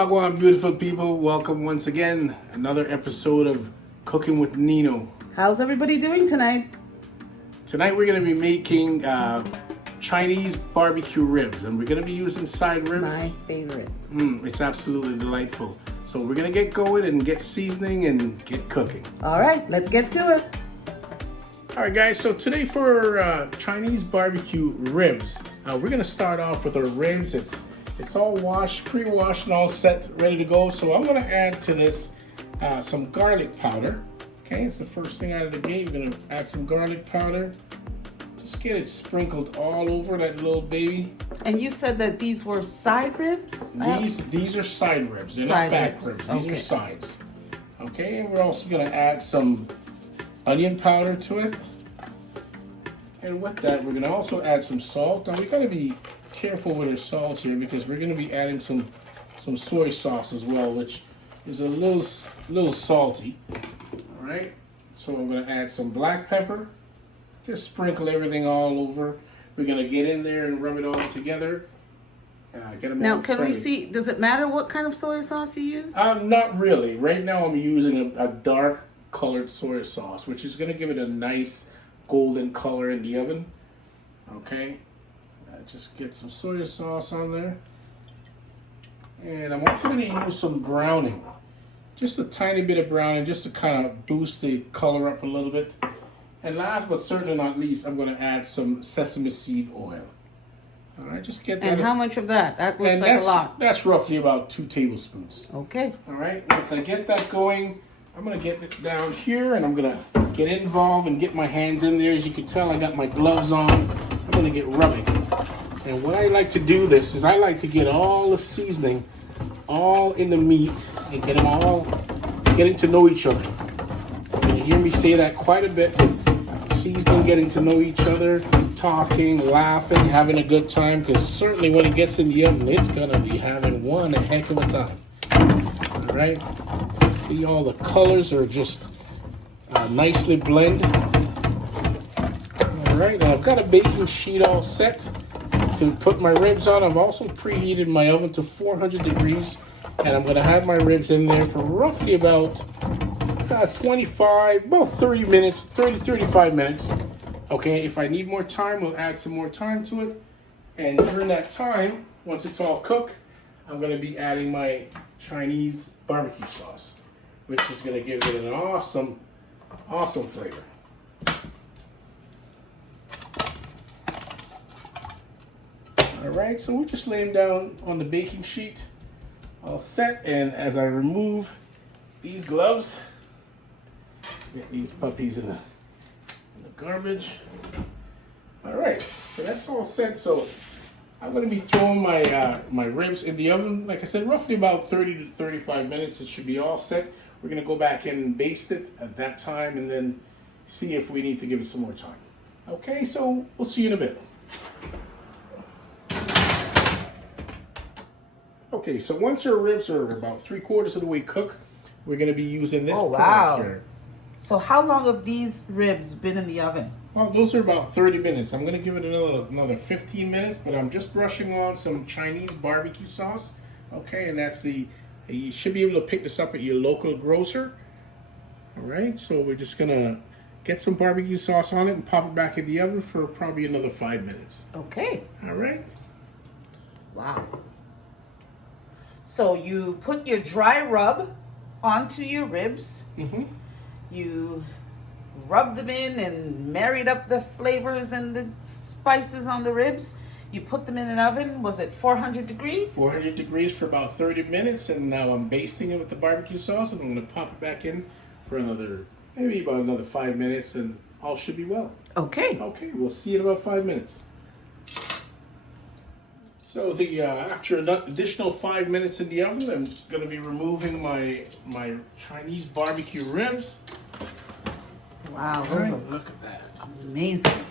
Wagwan, beautiful people. Welcome once again. Another episode of Cooking with Nino. How's everybody doing tonight? Tonight we're going to be making Chinese barbecue ribs, and we're going to be using side ribs. My favorite. It's absolutely delightful. So we're going to get going and get seasoning and get cooking. All right, let's get to it. All right, guys. So today for Chinese barbecue ribs, we're going to start off with our ribs. It's all washed, pre-washed, and all set, ready to go. So I'm going to add to this some garlic powder. Okay, it's the first thing out of the gate. We're going to add some garlic powder. Just get it sprinkled all over that little baby. And you said that these were side ribs? These are side ribs. They're Side not back ribs. ribs. These are sides. Okay, and we're also going to add some onion powder to it. And with that, we're going to also add some salt. Now, we got to be careful with our salt here because we're going to be adding some soy sauce as well, which is a little salty. All right, so I'm going to add some black pepper. Just sprinkle everything all over. We're going to get in there and rub it all together. Get them Now, all can friendly. we see, does it matter what kind of soy sauce you use? Not really. Right now I'm using a dark colored soy sauce, which is going to give it a nice golden color in the oven. Okay, just get some soy sauce on there. And I'm also going to use some browning. Just a tiny bit of browning just to kind of boost the color up a little bit. And last but certainly not least, I'm going to add some sesame seed oil. All right, just get that. And how much of that? That looks like a lot. That's roughly about 2 tablespoons. Okay. All right, once I get that going, I'm going to get it down here and I'm going to get involved and get my hands in there. As you can tell, I got my gloves on. I'm going to get rubbing. And what I like to do this is I like to get all the seasoning all in the meat and get them all getting to know each other. And you hear me say that quite a bit with seasoning, getting to know each other, talking, laughing, having a good time, because certainly when it gets in the oven, it's going to be having one heck of a time. All right. See, all the colors are just nicely blended. All right, and I've got a baking sheet all set to put my ribs on. I've also preheated my oven to 400 degrees, and I'm going to have my ribs in there for roughly about 30 minutes, 35 minutes. Okay, if I need more time, we'll add some more time to it. And during that time, once it's all cooked, I'm going to be adding my Chinese barbecue sauce, which is going to give it an awesome flavor. All right, so we're just laying down on the baking sheet, all set. And as I remove these gloves, let's get these puppies in the garbage. All right, so that's all set. So I'm going to be throwing my ribs in the oven. Like I said, roughly about 30 to 35 minutes. It should be all set. We're going to go back in and baste it at that time and then see if we need to give it some more time. Okay, so we'll see you in a bit. Okay, so once your ribs are about 3/4 of the way cooked, we're going to be using this product here. So how long have these ribs been in the oven? Well, those are about 30 minutes. I'm going to give it another 15 minutes, but I'm just brushing on some Chinese barbecue sauce. Okay, and that's you should be able to pick this up at your local grocer. All right, so we're just going to get some barbecue sauce on it and pop it back in the oven for probably another 5 minutes. Okay. All right. Wow. So you put your dry rub onto your ribs. Mm-hmm. You rub them in and married up the flavors and the spices on the ribs. You put them in an oven. Was it 400 degrees? 400 degrees for about 30 minutes, and now I'm basting it with the barbecue sauce, and I'm going to pop it back in for maybe about another 5 minutes, and all should be well. Okay. Okay, we'll see you in about 5 minutes. So after an additional 5 minutes in the oven, I'm just going to be removing my Chinese barbecue ribs. Wow, All right, look at that. amazing.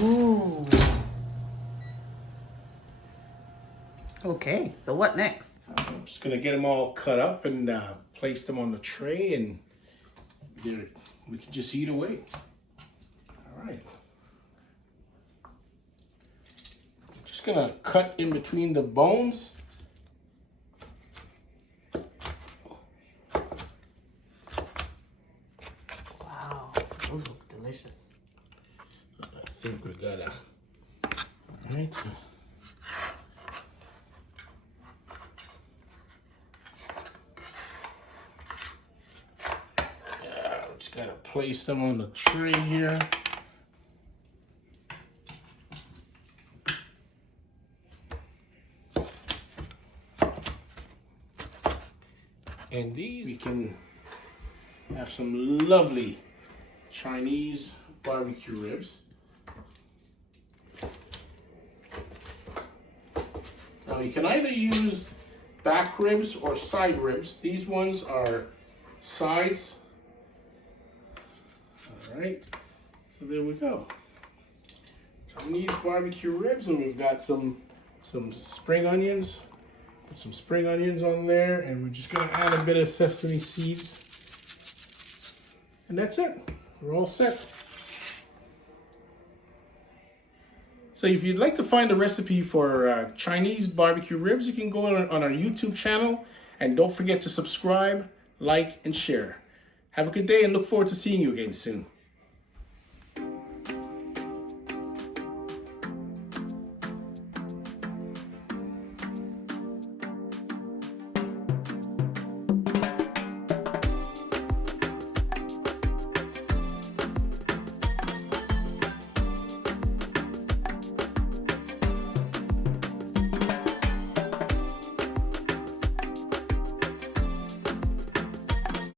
Ooh. Okay, so what next? I'm just going to get them all cut up and place them on the tray, and we can just eat away. All right. Just gonna cut in between the bones think we gotta, right? Yeah, just gotta place them on the tray here. And these, we can have some lovely Chinese barbecue ribs. Now you can either use back ribs or side ribs. These ones are sides. All right, so there we go. Chinese barbecue ribs, and we've got some spring onions. Put some spring onions on there, and we're just gonna add a bit of sesame seeds. And that's it, we're all set. So if you'd like to find a recipe for Chinese barbecue ribs, you can go on our YouTube channel, and don't forget to subscribe, like, and share. Have a good day, and look forward to seeing you again soon.